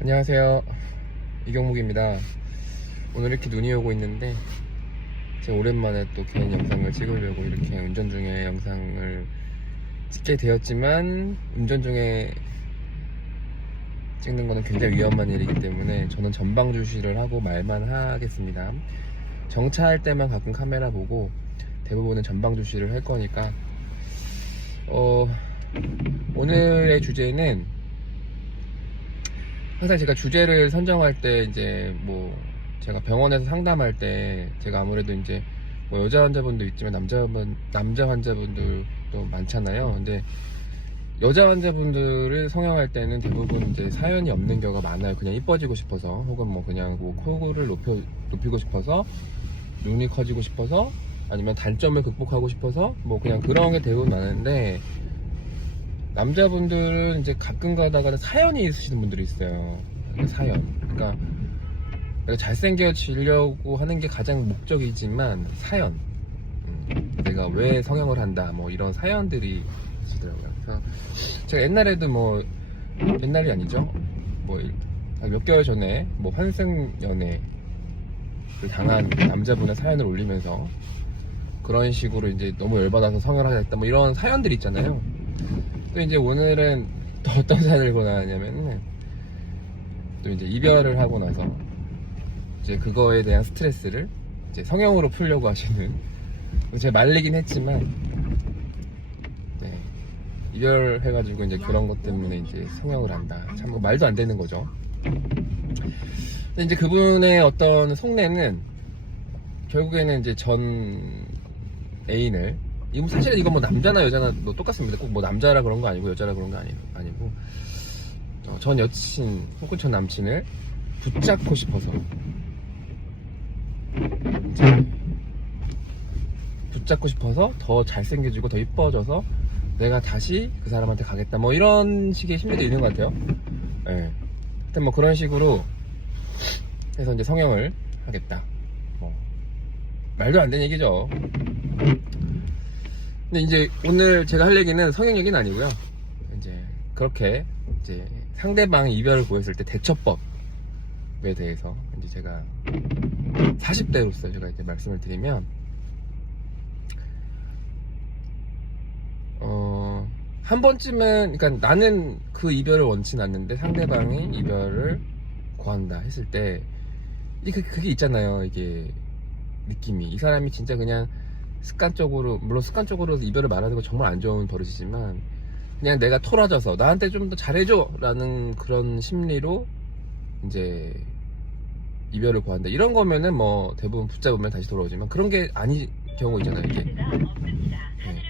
안녕하세요. 이경묵입니다. 오늘 이렇게 눈이 오고 있는데, 제가 오랜만에 또 개인 영상을 찍으려고 이렇게 운전 중에 영상을 찍게 되었지만, 운전 중에 찍는 거는 굉장히 위험한 일이기 때문에 저는 전방 주시를 하고 말만 하겠습니다. 정차할 때만 가끔 카메라 보고 대부분은 전방 주시를 할 거니까, 어, 오늘의 주제는 항상 제가 주제를 선정할 때 이제 뭐 제가 병원에서 상담할 때 제가 아무래도 이제 뭐 여자 환자분도 있지만 남자 분 남자 환자분들도 많잖아요. 근데 여자 환자분들을 성형할 때는 대부분 이제 사연이 없는 경우가 많아요. 그냥 이뻐지고 싶어서 혹은 뭐 그냥 뭐 코를 높여 높이고 싶어서 눈이 커지고 싶어서 아니면 단점을 극복하고 싶어서 뭐 그냥 그런 게 대부분 많은데 남자분들은 이제 가끔 가다가 사연이 있으시는 분들이 있어요. 사연. 그러니까 잘생겨지려고 하는 게 가장 목적이지만 사연. 음, 내가 왜 성형을 한다. 뭐 이런 사연들이 있으더라고요. 그래서 제가 옛날에도 뭐 옛날이 아니죠. 뭐 몇 개월 전에 뭐 환승 연애를 당한 당한 사연을 올리면서 그런 식으로 이제 너무 열받아서 성형을 하겠다. 뭐 이런 사연들 있잖아요. 또 이제 오늘은 또 어떤 사연을 보내냐면은 또 이제 이별을 하고 나서 이제 그거에 대한 스트레스를 이제 성형으로 풀려고 하시는 제가 말리긴 했지만 네 이별해가지고 이제 그런 것 때문에 이제 성형을 한다. 참 뭐 말도 안 되는 거죠. 근데 이제 그분의 어떤 속내는 결국에는 이제 전 애인을 이거 사실은 이건 뭐 남자나 여자나 뭐 똑같습니다. 꼭 뭐 남자라 그런 거 아니고 여자라 그런 거 아니, 아니고 어, 전 여친 혹은 전 남친을 붙잡고 싶어서 붙잡고 싶어서 더 잘생겨지고 더 이뻐져서 내가 다시 그 사람한테 가겠다 뭐 이런 식의 심리도 있는 것 같아요. 예. 하여튼 뭐 그런 식으로 해서 이제 성형을 하겠다. 뭐 말도 안 되는 얘기죠. 근데 이제 오늘 제가 할 얘기는 성형 얘기는 아니고요. 이제 그렇게 이제 상대방이 이별을 구했을 때 대처법에 대해서 이제 제가 40대로서 제가 이제 말씀을 드리면 어, 한 번쯤은 그러니까 나는 그 이별을 원치 않는데 상대방이 이별을 구한다 했을 때 이게 그- 그게 있잖아요. 이게 느낌이 이 사람이 진짜 그냥 습관적으로 물론 습관적으로 이별을 말하는 건 정말 안 좋은 버릇이지만 그냥 내가 토라져서 나한테 좀 더 잘해줘! 라는 그런 심리로 이제 이별을 구한다. 이런 거면은 뭐 대부분 붙잡으면 다시 돌아오지만 그런 게 아닌 경우 있잖아요 이게. 네.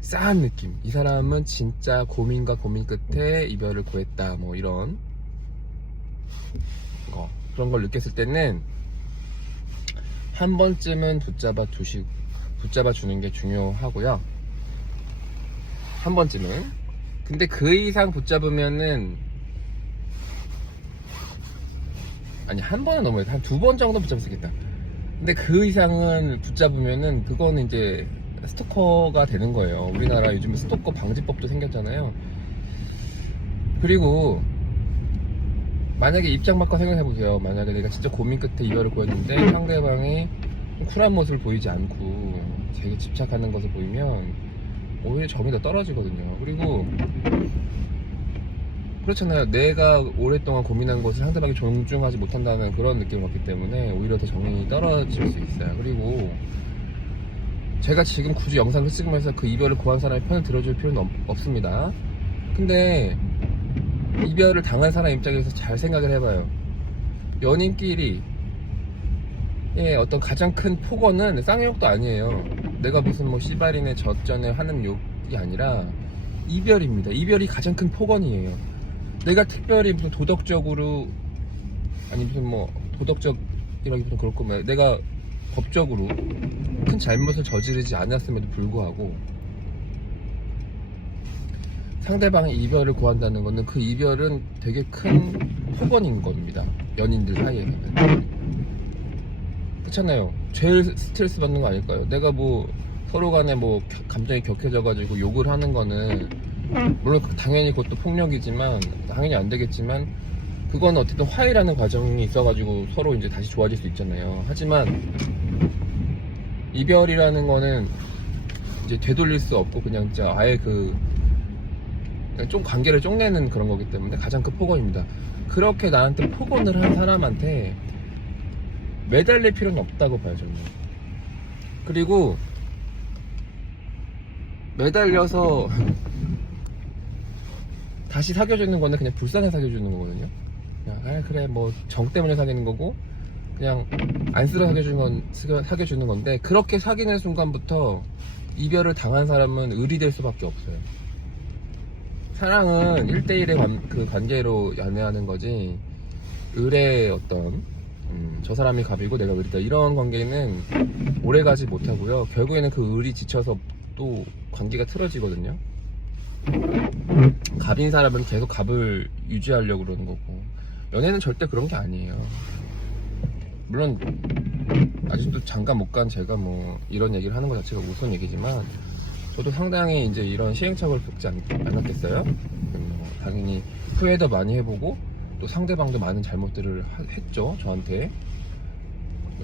싸한 느낌. 이 사람은 진짜 고민과 고민 끝에 이별을 구했다. 뭐 이런 거. 그런 걸 느꼈을 때는 한 번쯤은 붙잡아 두시 붙잡아 주는 게 중요하고요. 한 번쯤은. 근데 그 이상 붙잡으면은 아니 한 번은 돼. 한두 번 정도 붙잡을 수 있겠다. 근데 그 이상은 붙잡으면은 그거는 이제 스토커가 되는 거예요. 우리나라 요즘 스토커 방지법도 생겼잖아요. 그리고 만약에 입장 바꿔 생각해 보세요. 만약에 내가 진짜 고민 끝에 이별을 구했는데 상대방이 좀 쿨한 모습을 보이지 않고 되게 집착하는 것을 보이면 오히려 정이 더 떨어지거든요. 그리고 그렇잖아요. 내가 오랫동안 고민한 것을 상대방이 존중하지 못한다는 그런 느낌을 받기 때문에 오히려 더 정이 떨어질 수 있어요. 그리고 제가 지금 굳이 영상을 찍으면서 그 이별을 구한 사람의 편을 들어줄 필요는 없, 없습니다. 근데 이별을 당한 사람 입장에서 잘 생각을 해봐요. 연인끼리 예, 어떤 가장 큰 폭언은 쌍욕도 아니에요. 내가 무슨 뭐 씨발이네 젖전에 하는 욕이 아니라 이별입니다. 이별이 가장 큰 폭언이에요. 내가 특별히 무슨 도덕적으로 아니 무슨 뭐 도덕적이라기보다 그렇고 뭐 내가 법적으로 큰 잘못을 저지르지 않았음에도 불구하고 상대방이 이별을 구한다는 것은 그 이별은 되게 큰 폭언인 겁니다. 연인들 사이에서는. 그렇잖아요. 제일 스트레스 받는 거 아닐까요? 내가 뭐 서로 간에 뭐 겨- 감정이 격해져가지고 욕을 하는 거는 물론 당연히 그것도 폭력이지만 당연히 안 되겠지만 그건 어쨌든 화해라는 과정이 있어가지고 서로 이제 다시 좋아질 수 있잖아요. 하지만 이별이라는 거는 이제 되돌릴 수 없고 그냥 진짜 아예 그 좀 관계를 쪽내는 그런 거기 때문에 가장 큰 폭언입니다. 그렇게 나한테 폭언을 한 사람한테 매달릴 필요는 없다고 봐요 저는. 그리고 매달려서 다시 사귀어주는 거는 그냥 불쌍해 사귀어주는 거거든요. 그냥 아 그래 뭐 정 때문에 사귀는 거고 그냥 안 쓰러 사귀어주는 건 사귀어주는 건데 그렇게 사귀는 순간부터 이별을 당한 사람은 을이 될 수밖에 없어요. 사랑은 1대1의 관, 그 관계로 연애하는 거지. 을의 어떤 음, 저 사람이 갑이고 내가 을이다. 이런 관계는 오래 가지 못하고요. 결국에는 그 을이 지쳐서 또 관계가 틀어지거든요. 갑인 사람은 계속 갑을 유지하려고 그러는 거고. 연애는 절대 그런 게 아니에요. 물론 아직도 잠깐 못 간 제가 뭐 이런 얘기를 하는 것 자체가 우스운 얘기지만 저도 상당히 이제 이런 시행착오를 겪지 않, 않았겠어요? 음, 뭐 당연히 후회도 많이 해보고 또 상대방도 많은 잘못들을 하- 했죠 저한테.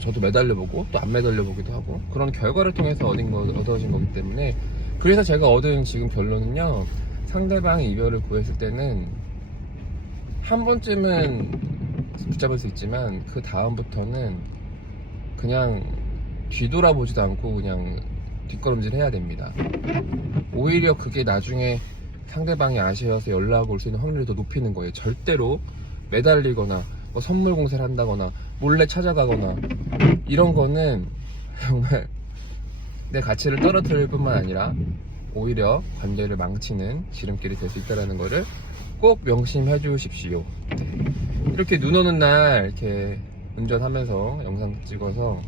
저도 매달려보고 또 안 매달려보기도 하고 그런 결과를 통해서 얻은 거, 얻어진 거기 때문에 그래서 제가 얻은 지금 결론은요 상대방이 이별을 구했을 때는 한 번쯤은 붙잡을 수 있지만 그 다음부터는 그냥 뒤돌아보지도 않고 그냥 뒷걸음질 해야 됩니다 오히려 그게 나중에 상대방이 아쉬워서 연락 올 수 있는 확률을 더 높이는 거예요 절대로 매달리거나 뭐 선물 공세를 한다거나 몰래 찾아가거나 이런 거는 정말 내 가치를 떨어뜨릴 뿐만 아니라 오히려 관계를 망치는 지름길이 될 수 있다는 거를 꼭 명심해 주십시오. 네. 이렇게 눈 오는 날 이렇게 운전하면서 영상 찍어서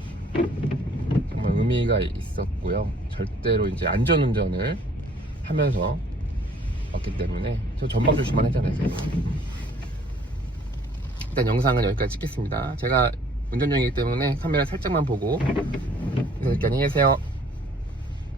의미가 있었고요. 절대로 이제 안전 운전을 하면서 왔기 때문에 저 전방 조심만 했잖아요. 일단 영상은 여기까지 찍겠습니다. 제가 운전 중이기 때문에 카메라 살짝만 보고 인사드릴게요. 안녕히 계세요.